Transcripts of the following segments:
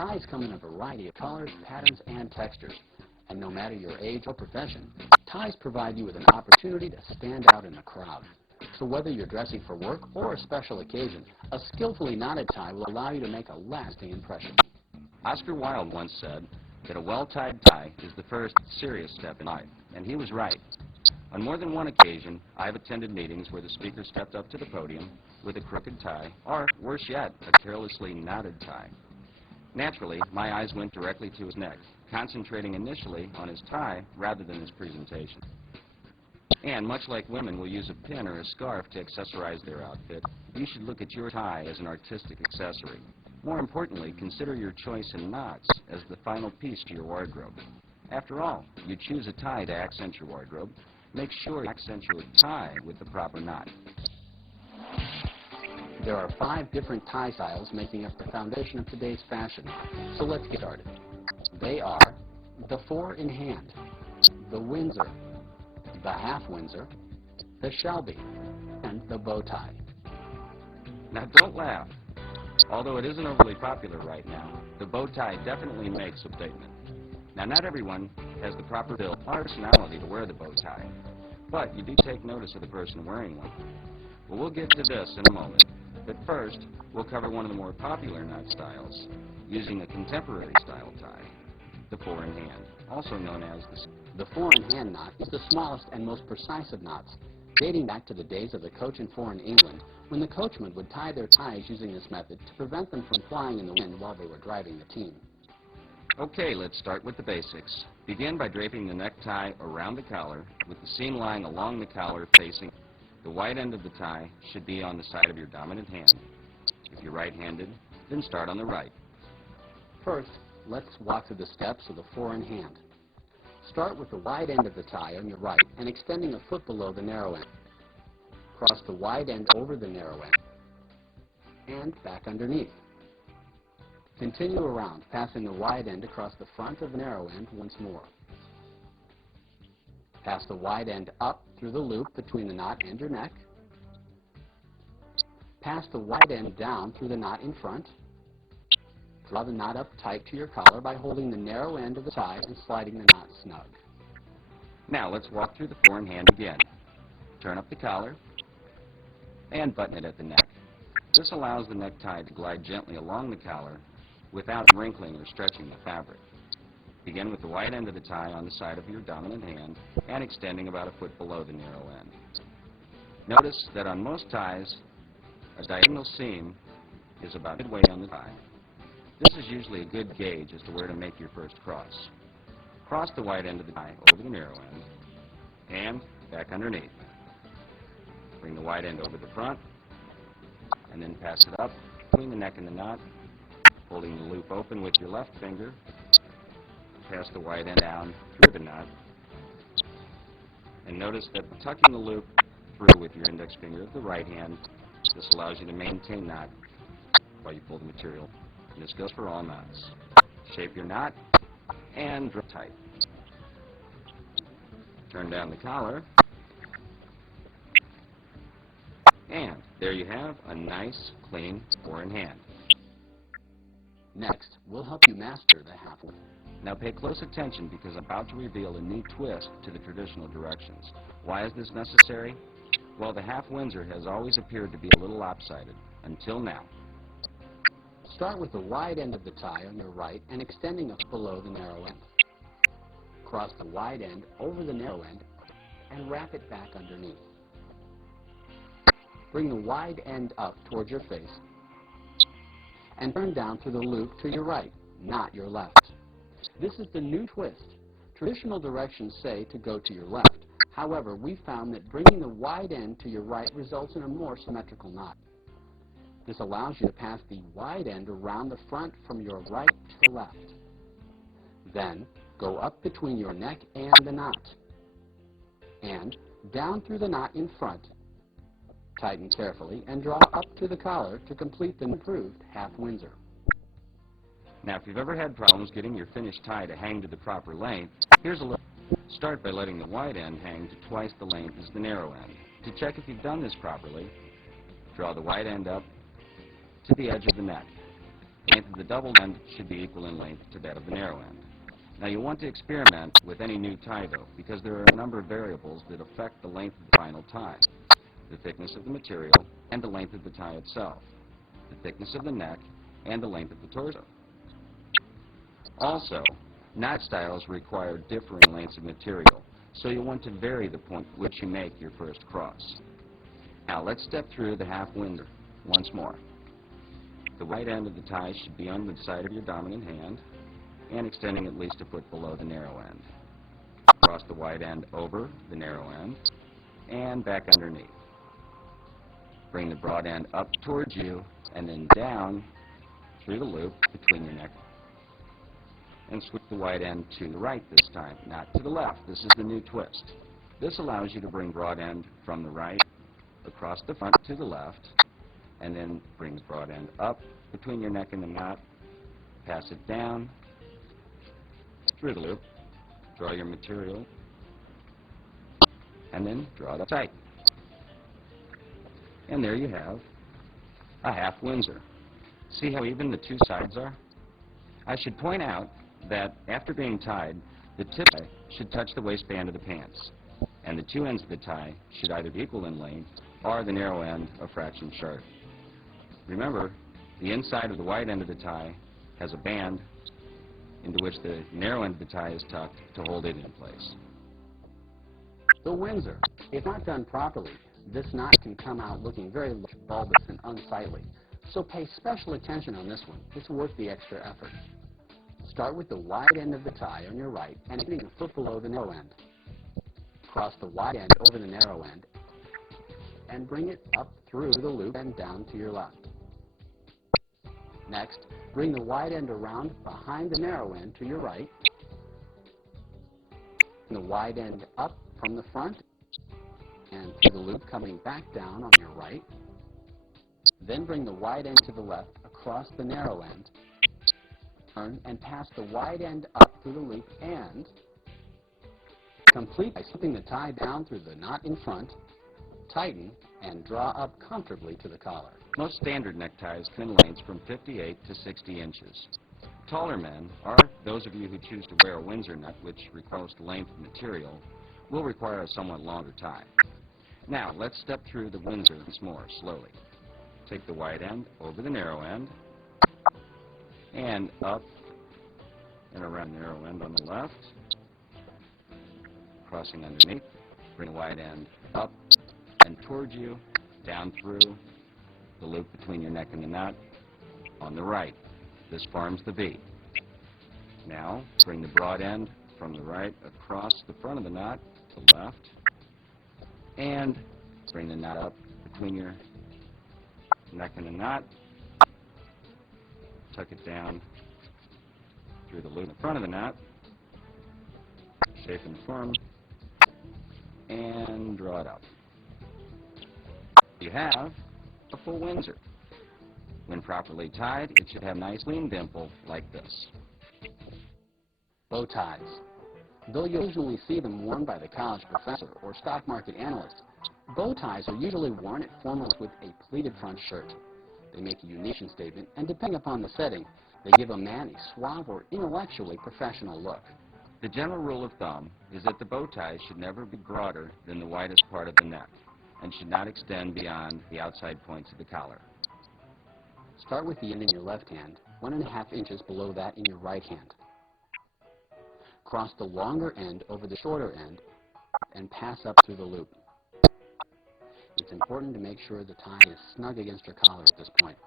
Ties come in a variety of colors, patterns, and textures. And no matter your age or profession, ties provide you with an opportunity to stand out in the crowd. So whether you're dressing for work or a special occasion, a skillfully knotted tie will allow you to make a lasting impression. Oscar Wilde once said that a well-tied tie is the first serious step in life, and he was right. On more than one occasion, I've attended meetings where the speaker stepped up to the podium with a crooked tie, or worse yet, a carelessly knotted tie. Naturally, my eyes went directly to his neck, concentrating initially on his tie rather than his presentation. And much like women will use a pin or a scarf to accessorize their outfit, you should look at your tie as an artistic accessory. More importantly, consider your choice in knots as the final piece to your wardrobe. After all, you choose a tie to accent your wardrobe. Make sure you accent your tie with the proper knot. There are 5 different tie styles making up the foundation of today's fashion. So let's get started. They are the 4-in-hand, the Windsor, the half Windsor, the Shelby, and the bow tie. Now don't laugh. Although it isn't overly popular right now, the bow tie definitely makes a statement. Now not everyone has the proper build or personality to wear the bow tie, but you do take notice of the person wearing one. Well, we'll get to this in a moment, but first we'll cover one of the more popular knot styles, using a contemporary style tie, the 4-in-hand, also known as the 4-in-hand knot is the smallest and most precise of knots, dating back to the days of the coach and four in England, when the coachmen would tie their ties using this method to prevent them from flying in the wind while they were driving the team. Okay, let's start with the basics. Begin by draping the necktie around the collar with the seam lying along the collar facing. The wide end of the tie should be on the side of your dominant hand. If you're right-handed, then start on the right. First, let's walk through the steps of the 4-in-hand. Start with the wide end of the tie on your right and extending a foot below the narrow end. Cross the wide end over the narrow end and back underneath. Continue around, passing the wide end across the front of the narrow end once more. Pass the wide end up through the loop between the knot and your neck. Pass the wide end down through the knot in front. Draw the knot up tight to your collar by holding the narrow end of the tie and sliding the knot snug. Now let's walk through the 4-in-hand again. Turn up the collar and button it at the neck. This allows the necktie to glide gently along the collar without wrinkling or stretching the fabric. Begin with the wide end of the tie on the side of your dominant hand and extending about a foot below the narrow end. Notice that on most ties, a diagonal seam is about midway on the tie. This is usually a good gauge as to where to make your first cross. Cross the wide end of the tie over the narrow end and back underneath. Bring the wide end over the front and then pass it up between the neck and the knot, holding the loop open with your left finger. Pass the wide end down through the knot. And notice that tucking the loop through with your index finger of the right hand, this allows you to maintain knot while you pull the material. And this goes for all knots. Shape your knot and draw tight. Turn down the collar. And there you have a nice, clean 4-in-hand. Next, we'll help you master the half Windsor. Now pay close attention because I'm about to reveal a new twist to the traditional directions. Why is this necessary? Well, the half Windsor has always appeared to be a little lopsided, until now. Start with the wide end of the tie on your right and extending up below the narrow end. Cross the wide end over the narrow end and wrap it back underneath. Bring the wide end up towards your face and turn down through the loop to your right, not your left. This is the new twist. Traditional directions say to go to your left. However, we found that bringing the wide end to your right results in a more symmetrical knot. This allows you to pass the wide end around the front from your right to left. Then, go up between your neck and the knot, and down through the knot in front. Tighten carefully and draw up to the collar to complete the improved half Windsor. Now, if you've ever had problems getting your finished tie to hang to the proper length, here's a look. Start by letting the wide end hang to twice the length as the narrow end. To check if you've done this properly, draw the wide end up to the edge of the neck. The length of the double end should be equal in length to that of the narrow end. Now you want to experiment with any new tie though, because there are a number of variables that affect the length of the final tie. The thickness of the material and the length of the tie itself, the thickness of the neck and the length of the torso. Also, knot styles require differing lengths of material, so you'll want to vary the point at which you make your first cross. Now let's step through the half Windsor once more. The right end of the tie should be on the side of your dominant hand and extending at least a foot below the narrow end. Cross the wide end over the narrow end and back underneath. Bring the broad end up towards you and then down through the loop between your neck. And switch the wide end to the right this time, not to the left. This is the new twist. This allows you to bring broad end from the right across the front to the left, and then bring the broad end up between your neck and the knot, pass it down through the loop, draw your material, and then draw it up tight. And there you have a half Windsor. See how even the two sides are? I should point out that after being tied, the tip should touch the waistband of the pants, and the two ends of the tie should either be equal in length or the narrow end a fraction short. Remember, the inside of the wide end of the tie has a band into which the narrow end of the tie is tucked to hold it in place. The Windsor. If not done properly, this knot can come out looking very bulbous and unsightly. So pay special attention on this one. It's worth the extra effort. Start with the wide end of the tie on your right and getting a foot below the narrow end. Cross the wide end over the narrow end and bring it up through the loop and down to your left. Next, bring the wide end around behind the narrow end to your right. And the wide end up from the front and through the loop coming back down on your right. Then bring the wide end to the left across the narrow end. Turn and pass the wide end up through the loop and complete by slipping the tie down through the knot in front, tighten, and draw up comfortably to the collar. Most standard neckties come in lengths from 58 to 60 inches. Taller men, or those of you who choose to wear a Windsor neck, which requires length of material, will require a somewhat longer tie. Now, let's step through the Windsor once more, slowly. Take the wide end over the narrow end, and up and around the narrow end on the left, crossing underneath, bring the wide end up and towards you, down through the loop between your neck and the knot on the right. This forms the V. Now, bring the broad end from the right across the front of the knot to the left, and bring the knot up between your neck and the knot, tuck it down through the loop in the front of the knot, shape and form, and draw it up. You have a full Windsor. When properly tied, it should have a nice lean dimple like this. Bow ties. Though you usually see them worn by the college professor or stock market analyst, bow ties are usually worn at formals with a pleated front shirt. They make a unique statement, and depending upon the setting, they give a man a suave or intellectually professional look. The general rule of thumb is that the bow tie should never be broader than the widest part of the neck and should not extend beyond the outside points of the collar. Start with the end in your left hand, 1.5 inches below that in your right hand. Cross the longer end over the shorter end and pass up through the loop. It's important to make sure the tie is snug against your collar at this point.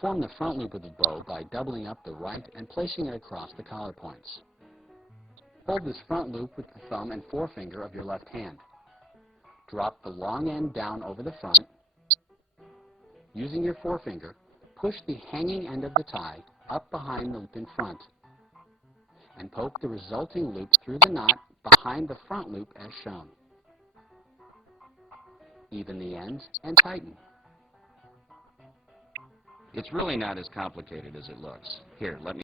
Form the front loop of the bow by doubling up the right and placing it across the collar points. Hold this front loop with the thumb and forefinger of your left hand. Drop the long end down over the front. Using your forefinger, push the hanging end of the tie up behind the loop in front and poke the resulting loop through the knot behind the front loop as shown. Even the ends and tighten. It's really not as complicated as it looks. Here, let me